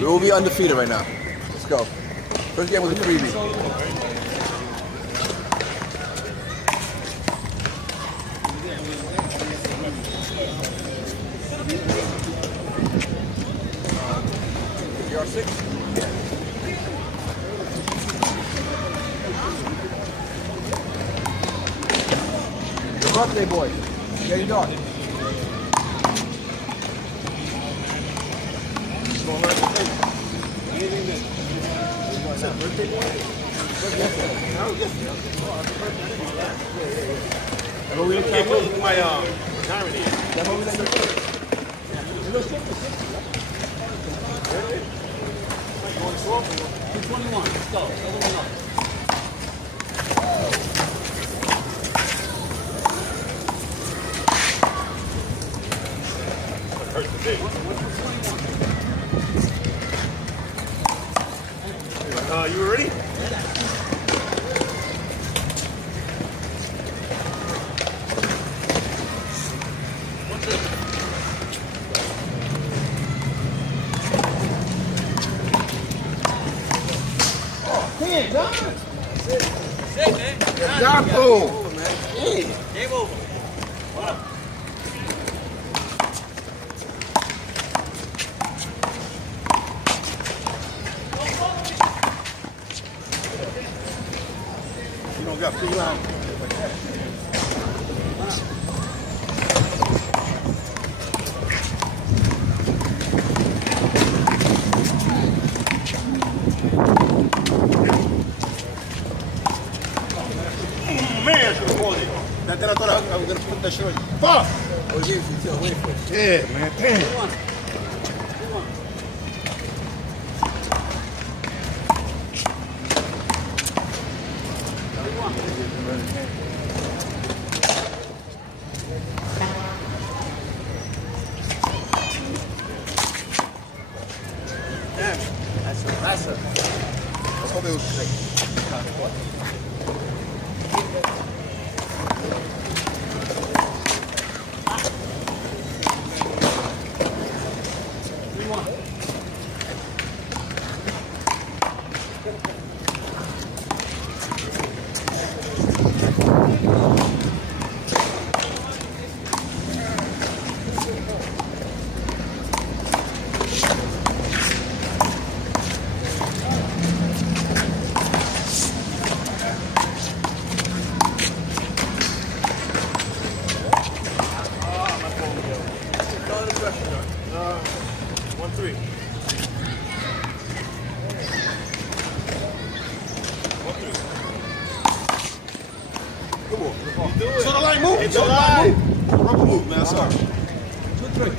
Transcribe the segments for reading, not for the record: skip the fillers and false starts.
We will be undefeated right now. Let's go. First game was a freebie. PR6? Good birthday, boys. Yeah, you dog. My retirement year. You ready? John Poole. Game over. You don't got free line. Man, I should have called it. That I thought I was gonna put that shit on you. Fuck! Oh, yeah, you wait for it. Yeah, man. Damn. That's a. Let's hope it was straight. So the line move. It's a line move. Rubber move, man. Sorry. 2-3.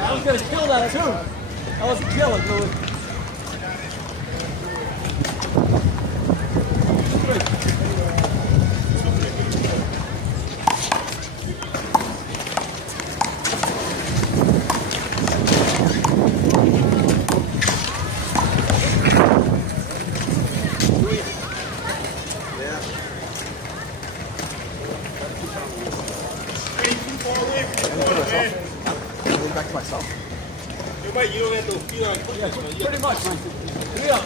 I was gonna kill that too. That was a killer, Louis. Back to myself. You don't have to feel like Pretty much, man. Yeah.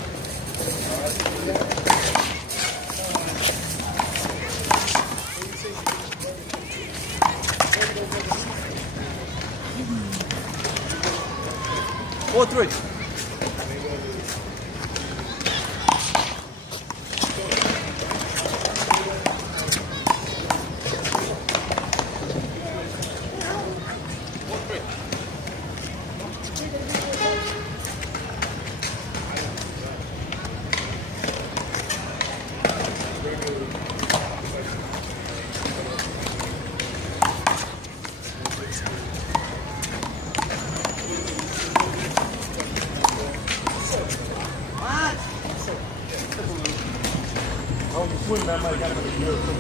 Four, three. swing, man. I might have got him in a year or two.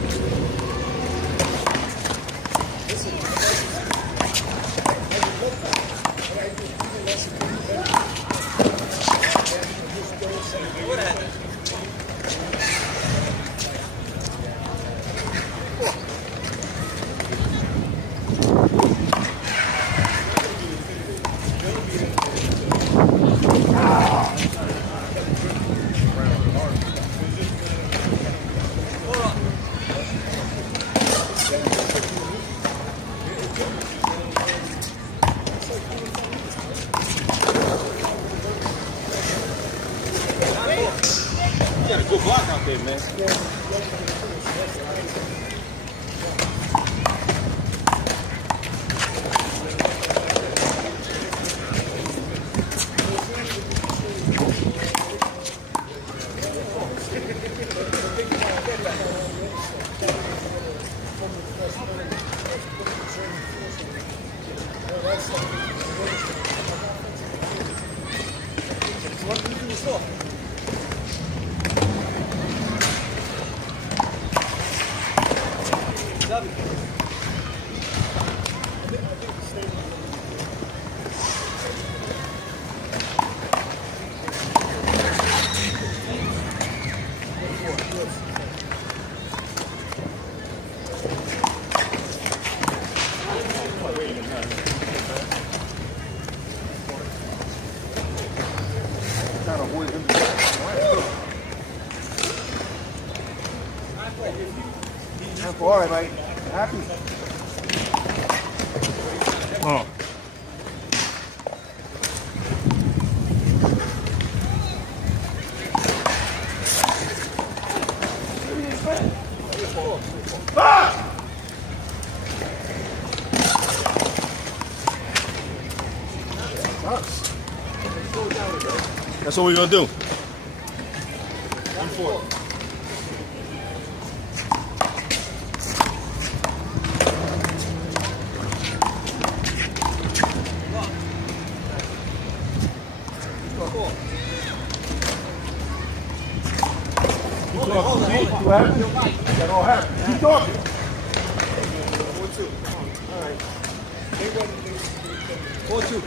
What happened? Trying to avoid him. That's all right, mate. Happy. Oh. That's what we're gonna do. 1-4. That all happened. Keep talking. 4-2. All right. 4-2.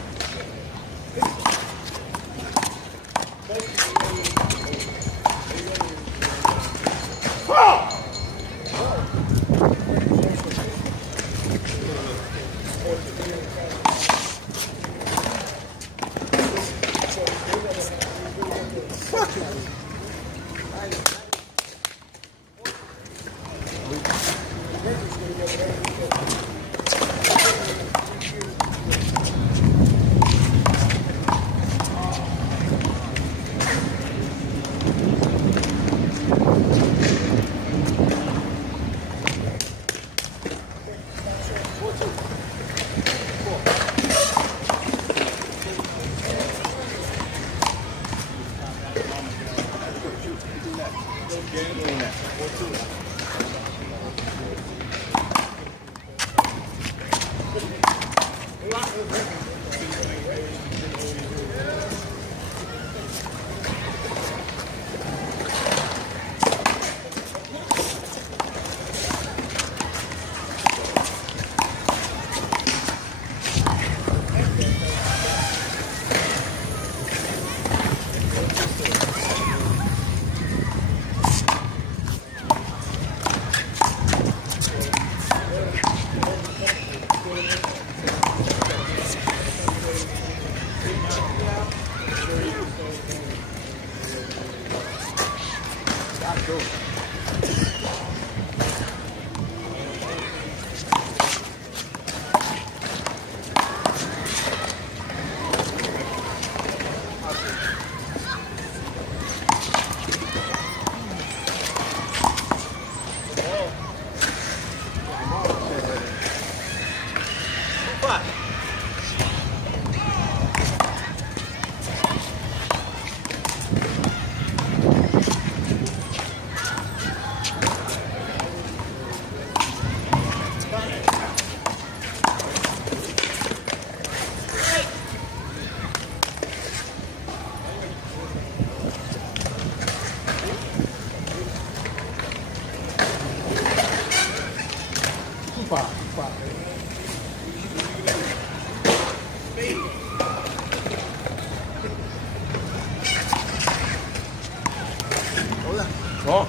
Oh.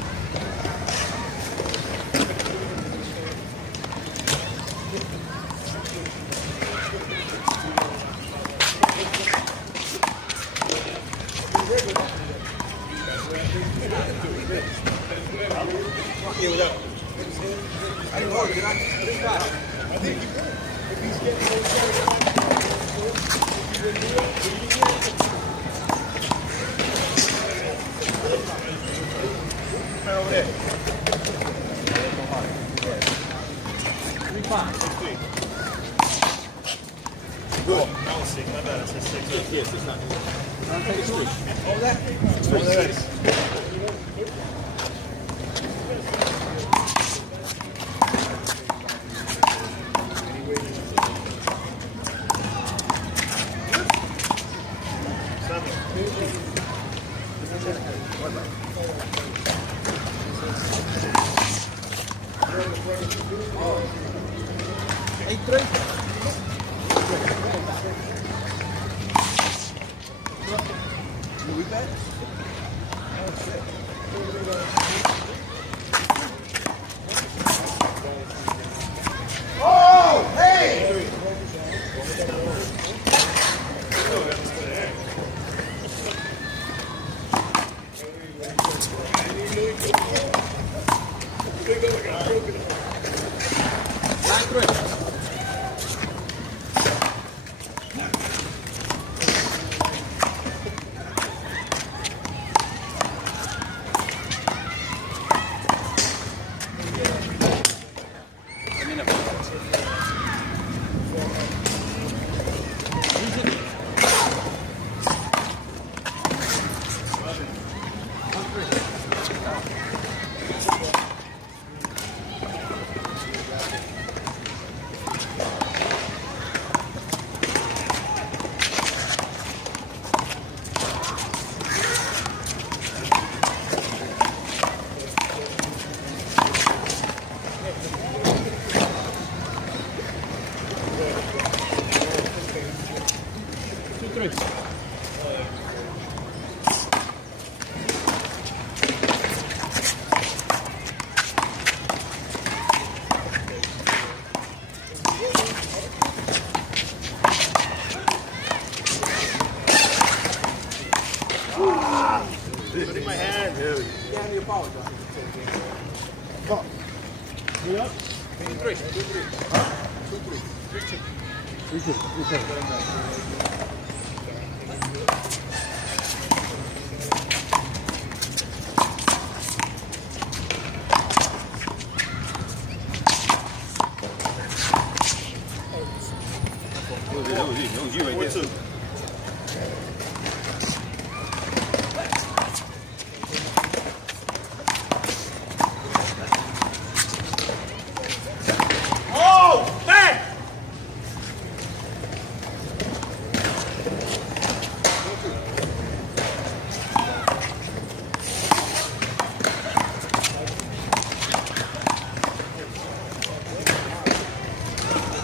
Over there. 3-5. Good. That was 6. My bad. I said 6. Yes, it's not. I'll take 3. Over there. Over there. 8-3. We bet? Oh, hey! Put in my hand, dude. Yeah, I apologize. You up? 3. 3-2. It was you right there. Oh, man!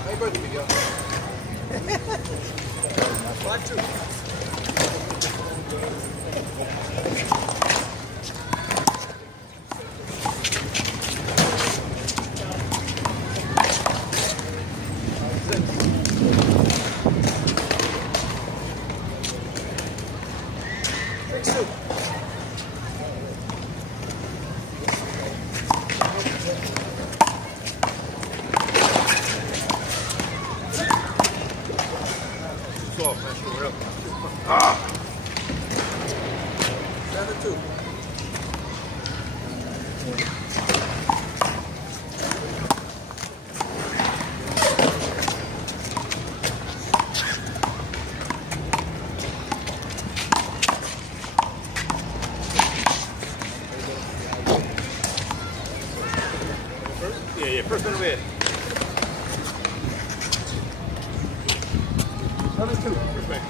Hey, brother, we go. 5-2. Soft, man. Sure up. 7-2. Yeah, first one away. 7-2. First man.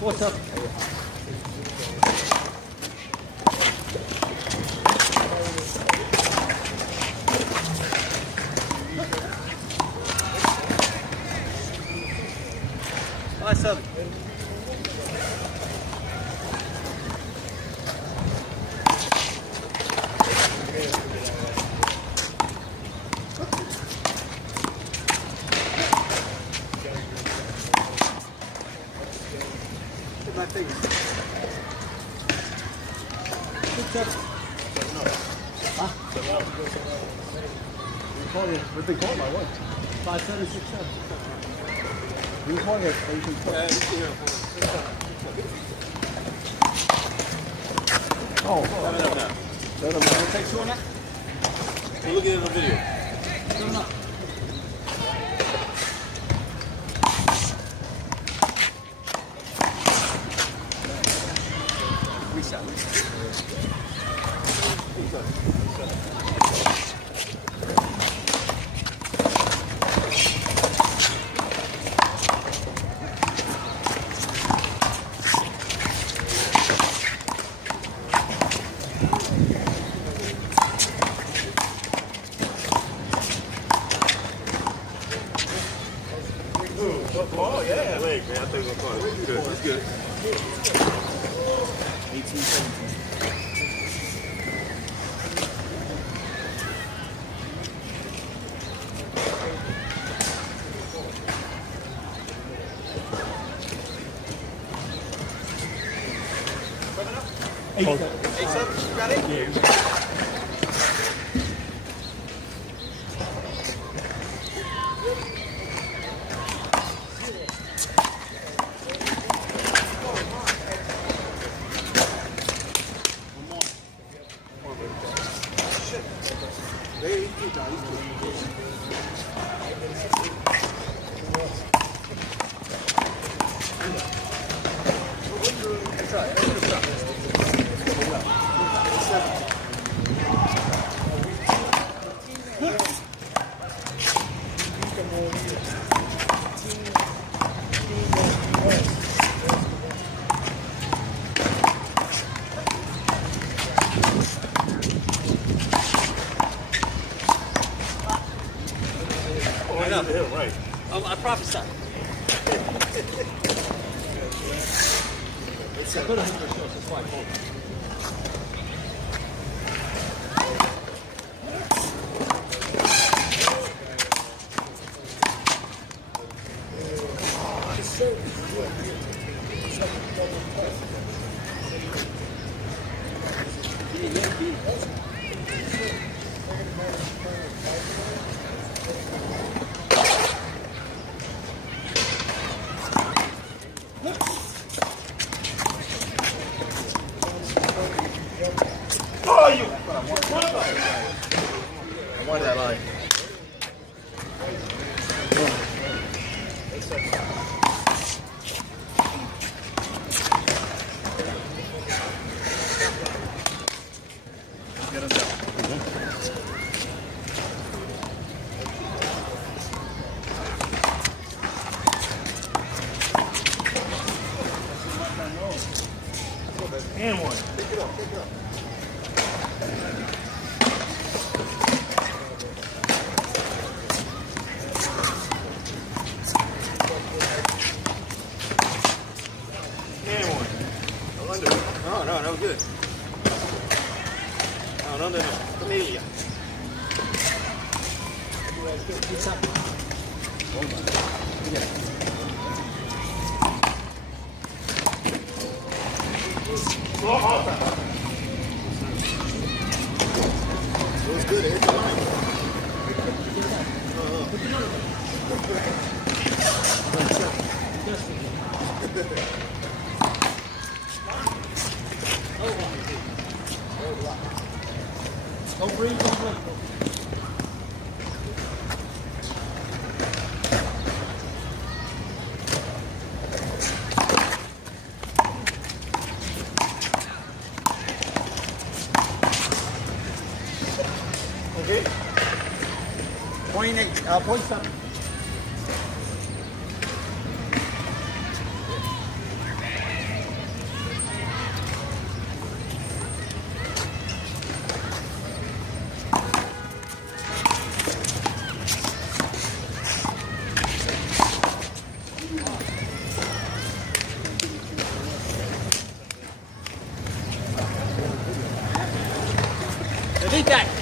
What's up? Nice 7. My fingers. 6-7. Huh? calling it, what they call it, my what? 5767. You were calling it, what you call it? Oh, Take two on that? We're looking at the video. No. Oh, yeah. Wait, man, I think it's going to call it. Good. It's good. 18, 17. Eight, seven. Got it? Yeah. Right. I prophesied. I could have hit the shots, that's why I called it. I wanted that line. Get him down. And one. Take it up, take it up. No, that was good. No. Familia. It was good, hit the line. Don't breathe, don't breathe. Okay. 28, 0.7. Delete that.